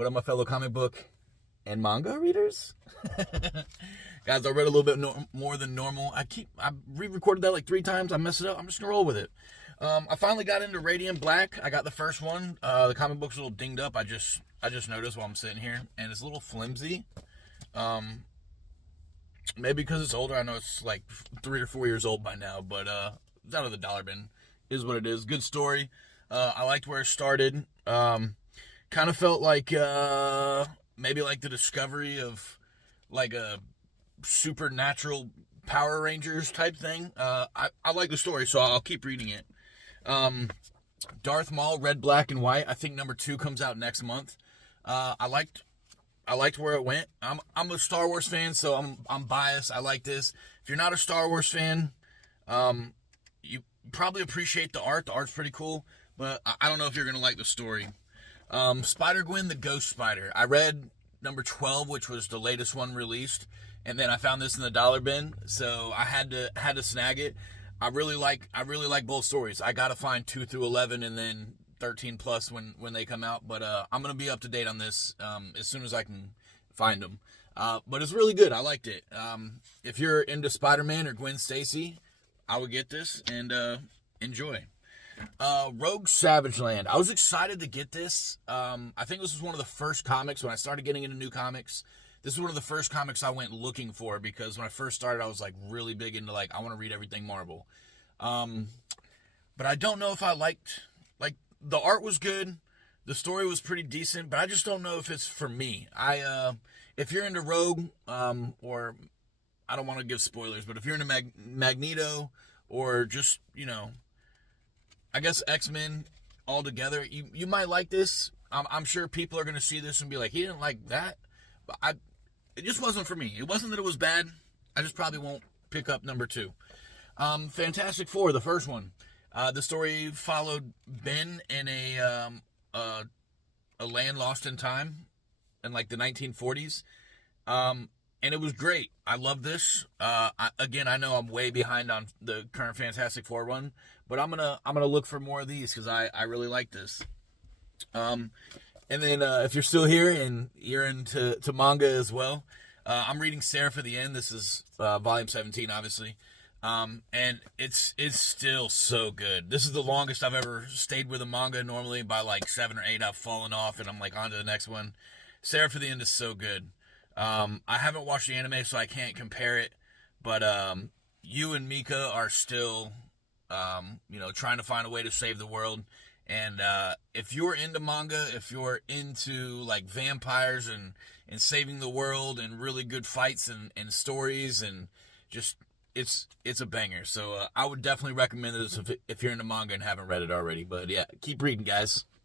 What up, my fellow comic book and manga readers? Guys, I read a little bit more than normal. I re-recorded that like 3 times. I messed it up. I'm just gonna roll with it. I finally got into Radiant Black. I got the first one. The comic book's a little dinged up. I just noticed while I'm sitting here, and it's a little flimsy. Maybe because it's older. I know it's like 3 or 4 years old by now, but it's out of the dollar bin. Is what it is. Good story. I liked where it started. Kind of felt like maybe like the discovery of like a supernatural Power Rangers type thing. I like the story, so I'll keep reading it. Darth Maul, Red, Black, and White. I think number 2 comes out next month. I liked where it went. I'm a Star Wars fan, so I'm biased. I like this. If you're not a Star Wars fan, you probably appreciate the art. The art's pretty cool, but I don't know if you're gonna like the story. Spider-Gwen, the Ghost Spider. I read number 12, which was the latest one released, and then I found this in the dollar bin, so I had to snag it. I really like both stories. I gotta find 2 through 11 and then 13 plus when they come out, but I'm gonna be up to date on this as soon as I can find them. But it's really good. I liked it. If you're into Spider-Man or Gwen Stacy, I would get this and enjoy. Rogue Savage Land. I was excited to get this. I think this was one of the first comics when I started getting into new comics. This was one of the first comics I went looking for, because when I first started, I was like really big into like, I want to read everything Marvel. But I don't know if I liked, like, the art was good. The story was pretty decent, but I just don't know if it's for me. If you're into Rogue, or I don't want to give spoilers, but if you're into Magneto, or just, I guess X-Men altogether, you might like this. I'm sure people are going to see this and be like, he didn't like that. But it just wasn't for me. It wasn't that it was bad. I just probably won't pick up number 2. Fantastic Four, the first one. The story followed Ben in a land lost in time in like the 1940s. And it was great. I love this. I know I'm way behind on the current Fantastic Four one, but I'm gonna look for more of these because I really like this. And then if you're still here and you're into manga as well, I'm reading Sarah for the End. This is volume 17, obviously, and it's still so good. This is the longest I've ever stayed with a manga. Normally by like 7 or 8, I've fallen off and I'm like on to the next one. Sarah for the End is so good. I haven't watched the anime, so I can't compare it, but you and Mika are still, trying to find a way to save the world. And if you're into manga, if you're into like vampires and saving the world and really good fights and stories, and just it's a banger. So I would definitely recommend this if you're into manga and haven't read it already. But yeah, keep reading, guys.